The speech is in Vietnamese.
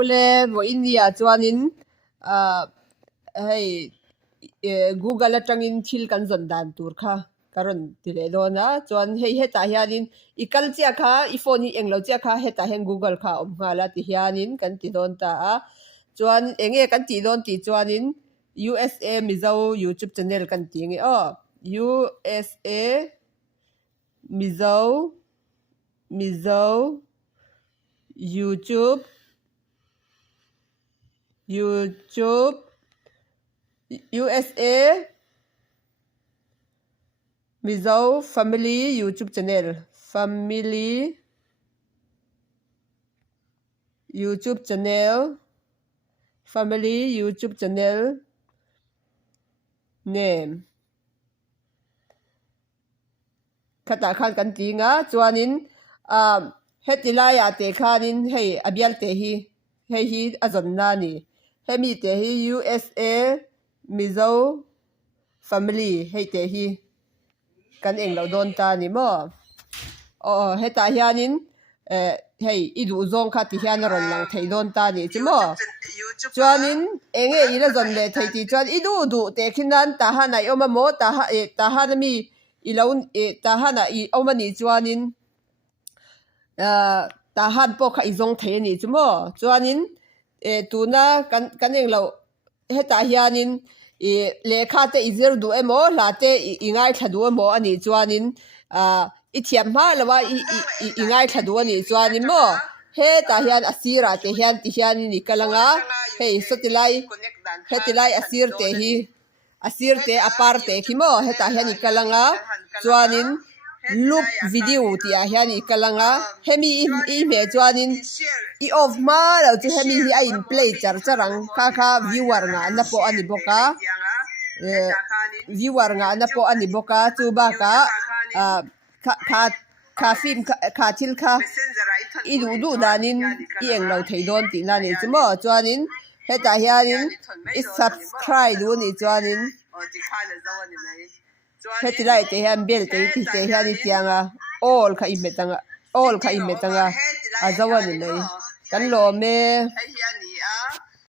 ule vo India chuanin hei Google atangin thil kan zon dan tur kha karon tile dona chuan hei heta hianin ikal chia kha iphone ni englo chia kha heta hen Google kha omhala ti hianin kan ti don ta a chuan enge kan ti don ti chuanin USA Mizo YouTube channel kan ti nge USA Mizo YouTube USA Mizo Family YouTube channel Family YouTube channel name khata khan kan ti nga chuanin hetilaya te khanin hei abial te hi azon na ni hemi te hi USA Mizo Family hei te hi kan englo don ta ni mo heta hianin hei idu zong kha ti hian ron lang thei don ta ni chimo chuanin enge ila zon le thei ti chuan idu du te khinan ta hanai oma mo ta hanami ilaun ta hana I omani chuanin ta han po kha izong thei ni chimo chuanin tuna kan englo heta hianin lekha te izir du emo la te ingai thadu emo ani chuanin I thiam ma lawa ingai thadu ani chuanin mo he ta hian asira te hian ti hian ni kalanga hei hetilai asir te hi asir te apar te khimo heta hian ni kalanga chuanin loop video ti a hian ni kalanga hemi I me chuanin I off ma lo chu hemi hi a in play charang kha viewer nga na po ani boka viewer nga na po ani boka chu ba ka kha film kha thil kha idu du danin I englo thei don ti na ni chumo chuanin heta hianin I subscribe du ni chuanin hetilai te hian bel te ti te hian tianga all kha I metanga a zawani nei kan lo me